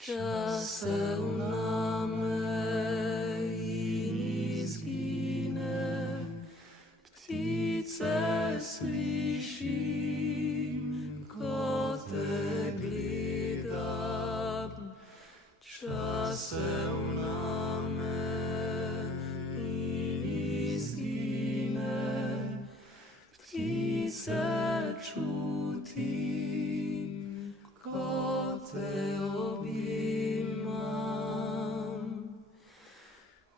Czasem na mej zginę, ptice slyším, kote gledam. Czasem na mej zginę, ptice čutim, kote objímam.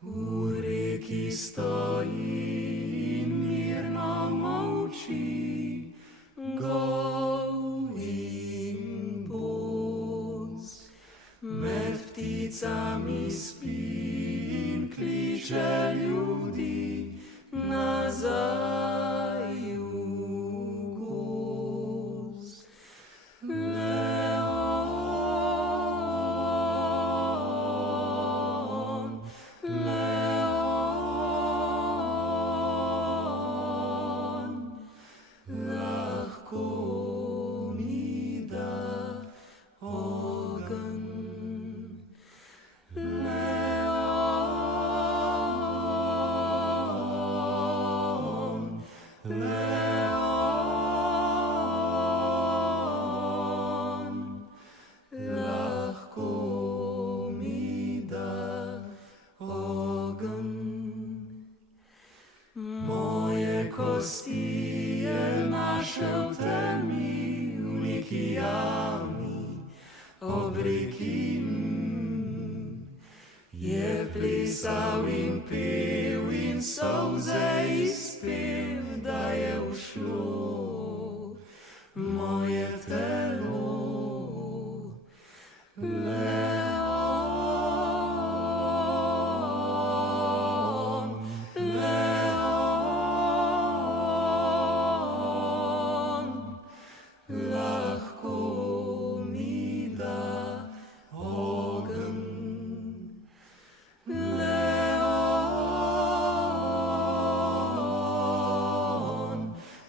U rieky stojí, mírno moučí, going bus. Med pticami spím, klíče ľudí na zajugus. Leon, Leon, ľahko mi dá ogen. Leon, Leon, ľahko mi dá ogen. Moje kosti je našel temi, uniky jami, obrikým. Je plísavým, pivým, souze i zpěv, da je ušlo moje telo. Leon, Leon, ľahko mi dá ogen. Leon,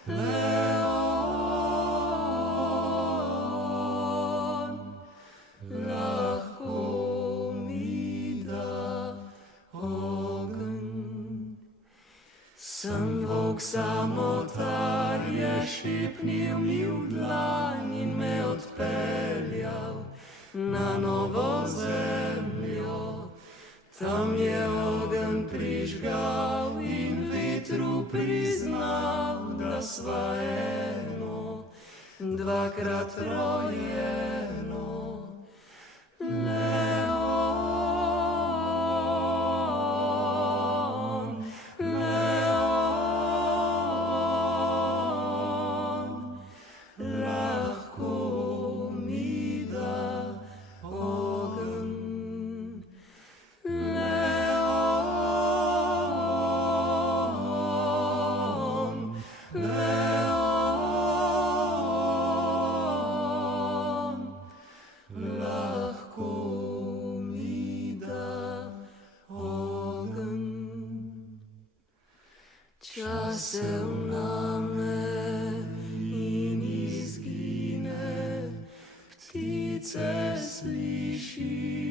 Leon, ľahko mi dá ogen. Sem vlk samotár je šipnil mi v dlaň in me odpeljal na novo zemljo. Tam je ogen prižgal in vetru priznal, da sva eno, dvakrat rojeno. Leon, Leon, ľahko mi dá ogen. Leon, Leon, ľahko mi dá ogen. Časem na meni zgine, ptice slyším,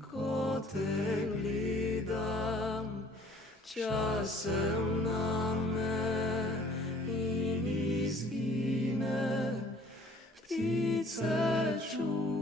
kote gledam. Časem na meni zgine, ptice čutim.